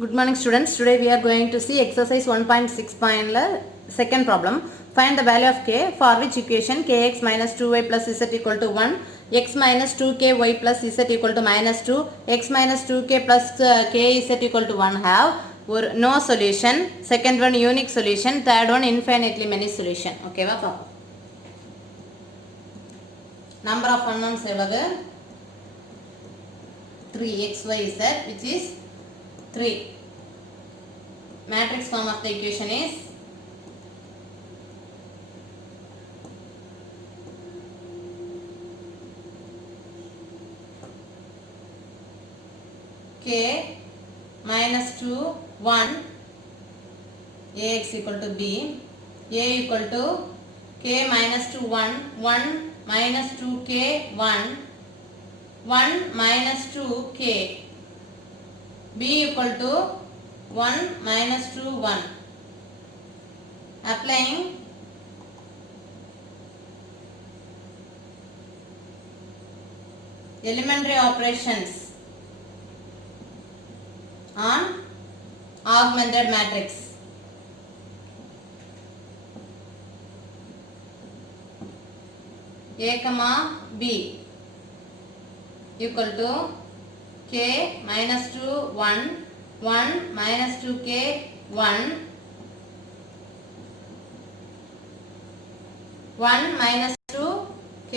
Good morning students. Today we are going to see exercise 1.6 second problem. Find the value of k for which equation kx minus 2y plus z equal to 1, x minus 2ky plus z equal to minus 2, x minus 2k plus kz equal to 1 have or no solution, second one unique solution, third one infinitely many solution. Okay va? Number of unknowns எவ்வளவு 3 x y z which is 3. Matrix form of the equation is k minus 2 1 ax equal to b, a equal to k minus 2 1 1 minus 2k 1 1 minus 2k, b equal to 1 minus 2 1. Applying elementary operations on augmented matrix. A comma b equal to k minus 2 1 1 minus 2k 1 1 minus 2k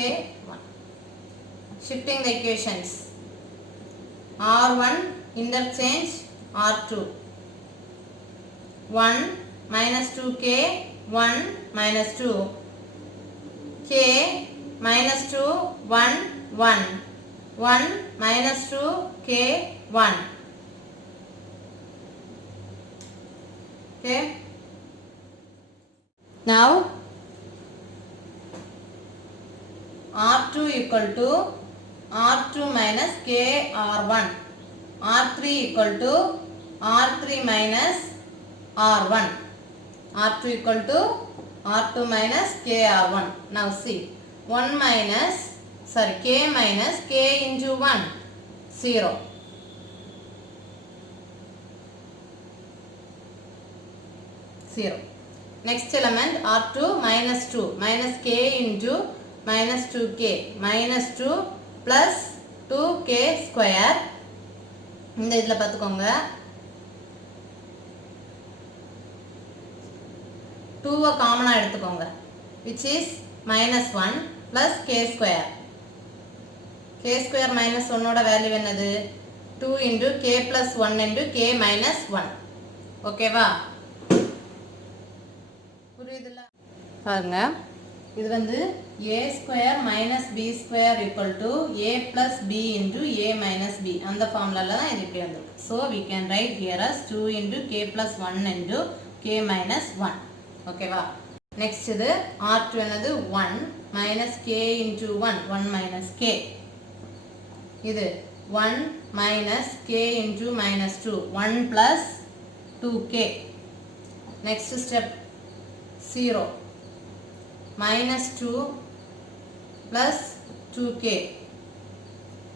1. Shifting the equations. R1 interchange R2. 1 minus 2k 1 minus 2 k minus 2 1 1 1 minus 2 k 1. Okay. Now R2 equal to R2 minus k R1. R3 equal to R3 minus R1. R2 equal to R2 minus k R1. Now see 1 minus k minus k into 1 0. 0. Next element R2 minus 2 minus k into minus 2k minus 2 plus 2k square. இந்த இதில் பார்த்துக்கோங்க 2 காமனாக எடுத்துக்கோங்க which is minus 1 plus k square. k square minus 1 ஓட வேல்யூ என்னது 2 into k plus 1 into k minus 1. ஓகேவா? புரியுதுல? பாருங்க இது வந்து a square minus b square equal to a plus b into a minus b. அந்த ஃபார்முலால தான் இது இப்படி வந்திருக்கு. So we can write here as 2 into k plus 1 into k minus 1. ஓகேவா? நெக்ஸ்ட் இது r2 என்னது 1 minus k into 1 1 minus k. இது 1 minus k into minus 2 1 plus 2k. Next step 0 minus 2 plus 2k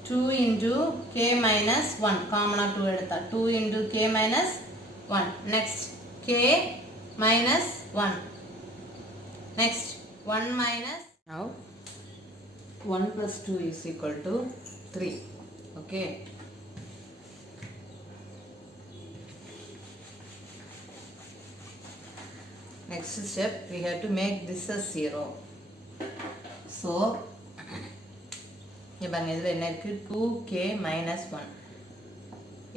2 into k minus 1 common 2 எடுத்தா 2 into k minus 1. Next k minus 1. Next 1 minus, now 1 plus 2 is equal to 3. Okay. Next step we have to make this as 0. So இபாங்க இதில் என்ன இருக்கு 2k minus 1.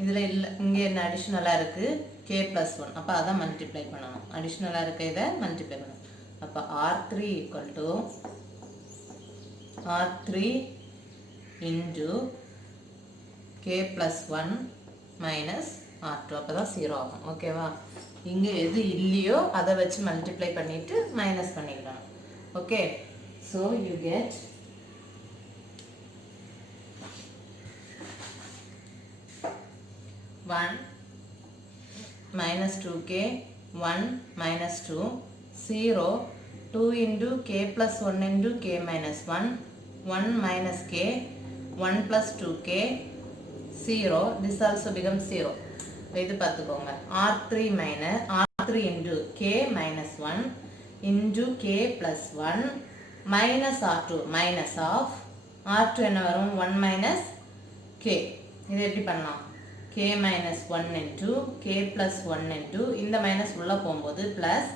இதில் இங்கே என்ன அடிஷ்னலாக இருக்குது k plus 1. அப்போ அதை மல்டிப்ளை பண்ணணும். அடிஷ்னலாக இருக்க இதை மல்டிப்ளை பண்ணணும். அப்போ r3 equal to r3 into k plus 1 minus r2. அப்போ தான் 0 ஆகும். ஓகேவா? இங்கே எது இல்லையோ அதை வச்சு மல்டிப்ளை பண்ணிவிட்டு மைனஸ் பண்ணிக்கிடணும். Okay. So you get one minus 2k 1 minus 2 0 2 into k plus 1 into k minus 1 1 minus k 1 plus 2k 0. This also becomes 0. இது பார்த்துக்கோங்க r3 minus r3 into k minus 1 into k plus 1 minus r2 minus of r2 என்ன வரும் 1 minus k. இது எப்படி பண்ணலாம் k minus 1 into k plus 1 into இந்த மைனஸ் உள்ள போகும்போது plus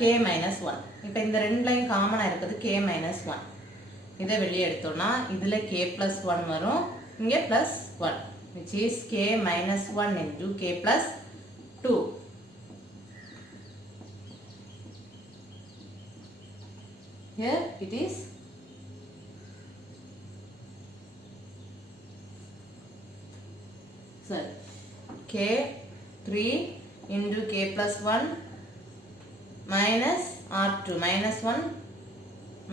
k minus 1. இப்போ இந்த ரெண்டு லைன் காமனாக இருக்குது k minus 1. இதை வெளியே எடுத்தோம்னா இதில் k plus 1 வரும், இங்கே plus 1, which is k minus 1 into k plus 2. Here it is k 3 into k plus 1 minus r2 minus 1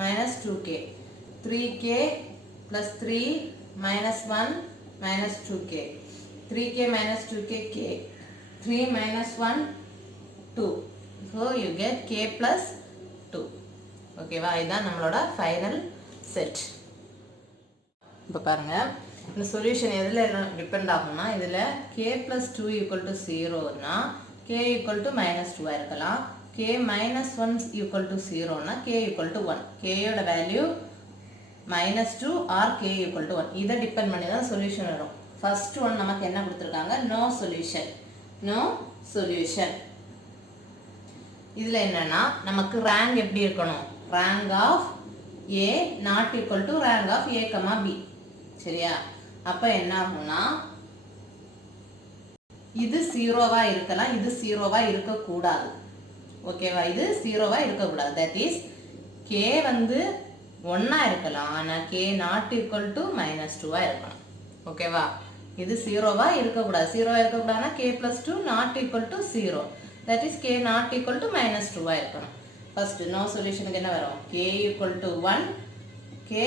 minus 2k. 3k plus 3 minus 1 minus 2k. 3k minus 2k k. 3 minus 1 2. So you get k plus 2. Okay வா, இதுதான் நம்மளோட final set. இப்போ பாருங்க இந்த சொல்யூஷன் எதில் டிபெண்ட் ஆகும்னா இதில் k plus 2 equal to 0னா k equal to minus 2 இருக்கலாம், k minus 1 equal to 0னா k equal to 1. k யோட value minus 2 or k equal to 1. இதை டிபெண்ட் பண்ணி தான் சொல்யூஷன் வரும். ஃபர்ஸ்ட் ஒன் நமக்கு என்ன கொடுத்துருக்காங்க, நோ சொல்யூஷன். No solution. இதில் என்னன்னா நமக்கு ரேங்க் எப்படி இருக்கணும், rank of a not equal to rank of a, b. சரியா, அப்போ என்ன ஆகும்னா இது ஜீரோவா இருக்கலாம், இது ஜீரோவா இருக்கக்கூடாது. ஓகேவா, இது ஜீரோவா இருக்கக்கூடாது. தட் இஸ் கே வந்து 1 இருக்கலாம், ஆனால் கே நாட் ஈக்குவல் டு -2 இருக்கணும். ஓகேவா, இது ஜீரோவா இருக்கக்கூடாது. ஜீரோவா இருக்கக்கூடாதுன்னா k plus 2 not equal to 0. That is k not equal to -2 இருக்கணும். ஃபர்ஸ்ட் நோ சொல்யூஷனுக்கு என்ன வரும், k equal to 1, k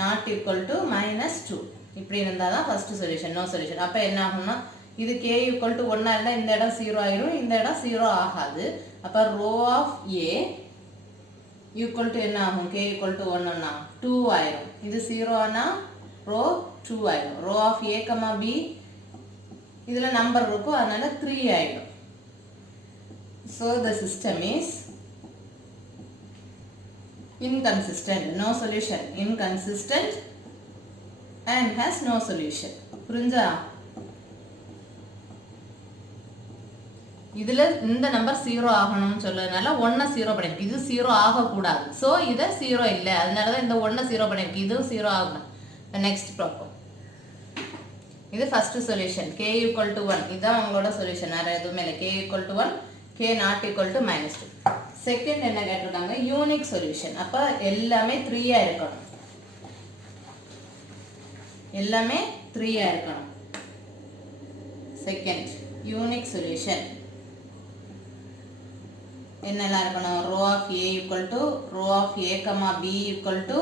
not equal to -2. இப்படி இருந்தால் தான் ஃபர்ஸ்ட் சொல்யூஷன், நோ சொல்யூஷன். அப்போ என்ன ஆகும்னா இது k ஈக்குவல் டு 1 இருந்தால் இந்த இடம் 0 ஆகிடும், இந்த இடம் 0 ஆகாது. அப்போ row of a equal to என்ன ஆகும், k ஈக்குவல் டு 1னா 2 ஆயிடும். இது 0 ஆனால் ரோ 2 ஆயிடும். ரோ ஆஃப் a, b இதில் நம்பர் இருக்கும், அதனால 3 ஆயிடும். So the system is inconsistent, no solution, inconsistent and has no solution. புரிஞ்சா, இதுல இந்த நம்பர் 0 ஆகணும்னு சொல்றதுனால 1 0 பண்ணிருக்கு. இது 0 ஆகக்கூடாது, ஸோ இதை 0 இல்லை, அதனால தான் இந்த 1 0 பண்ணிருக்கு. இதுவும் 0 ஆகணும். நெக்ஸ்ட் ப்ராப்ளம், இது first solution k equal to 1. இதுதான் உங்களோட சொல்யூஷன், வேற எதுவுமே இல்லை. k equal to 1, k not equal to -2. செகண்ட் என்ன கேட்டிருக்காங்க, யூனிக் சொல்யூஷன். அப்போ எல்லாமே 3 இருக்கணும், எல்லாமே 3 இருக்கணும். செகண்ட் யூனிக் சொல்யூஷன் என்னெல்லாம் இருக்கணும், row of a equal to row of a, b equal to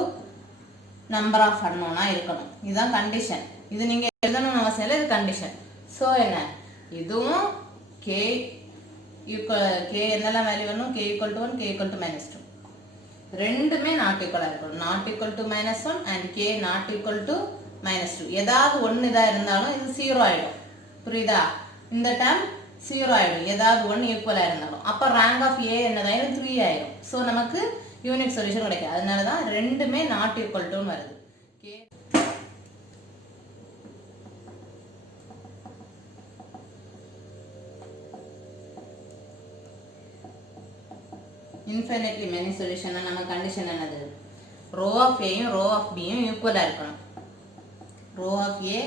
number of அன்னோனா இருக்கணும். இதுதான் கண்டிஷன். இது நீங்க எழுதணும்னு அவசியம் இல்லை, இது கண்டிஷன். ஸோ என்ன, இதுவும் k என்னெல்லாம் வேல்யூ வரணும், k equal to 1, k equal to -2. ரெண்டுமே நாட் ஈக்குவலாக இருக்கணும். Not equal to -1 and k not equal to -2. ஏதாவது ஒன்று இதாக இருந்தாலும் இது 0 ஆகிடும். புரியுதா, இந்த டேர்ம் 0 ஆகிடும், ஏதாவது ஒன்று ஈக்குவலாக இருந்தாலும். அப்போ ரேங்க் ஆஃப் a என்னதாயிடும், 3 ஆயிடும். ஸோ நமக்கு யூனிக் சொல்யூஷன் கிடைக்கும். அதனால தான் ரெண்டுமே நாட் ஈக்குவல் டுன்னு வருது. இன்ஃபைனைட்லி மெனி சொல்யூஷன் நம்ம கண்டிஷன் என்னது, ரோ ஆஃப் ஏயும் ரோ ஆஃப் பியும் ஈக்குவலாக இருக்கணும். Row of A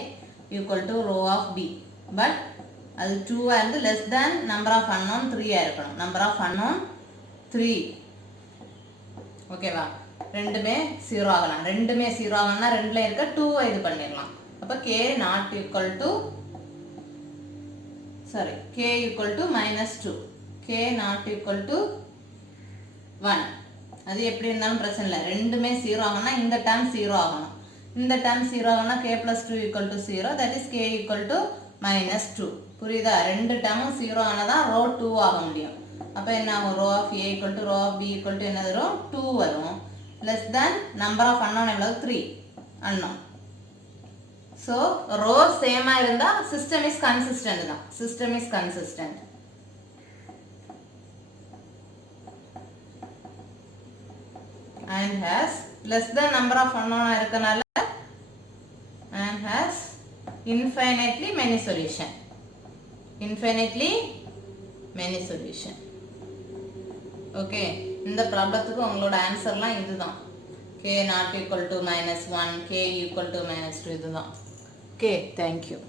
equal to row of B, but அது 2 and less than number of unknown 3 இருக்கணும். Number of unknown 3. ஓகேவா, ரெண்டுமே 0 ஆகலாம். ரெண்டுமே 0 ஆகணும்னா ரெண்டுல இருக்க 2 இது பண்ணிடலாம். அப்போ k not equal to k equal to -2, k not equal to 1. அது எப்படி இருந்தாலும் பிரச்சனை இல்லை. ரெண்டுமே 0 ஆகணும்னா இந்த டேர்ம் 0 ஆகணும், இந்த டேர்ம் 0 ஆகணும்னா k plus 2 equal to 0, that is k equal to -2. புரியுதா, ரெண்டு டேர்மும் 0 ஆனதான் ரோ 2 ஆக முடியும். அப்போ என்ன ஆகும், row of a equal to row of b equal to என்ன வரும், 2 வரும். Less than number of unknown எவ்வளவு, 3 அன்னோன். So row same இருந்தா system is consistent தான். System is consistent. And has less than number of unknown இருக்கனால and has infinitely many solution. Infinitely many solution. Okay, இந்த ப்ராப்ளத்துக்கு உங்களோட ஆன்சர்லாம் இதுதான். k not equal to -1, k equal to -2 இதுதான். Okay, thank you.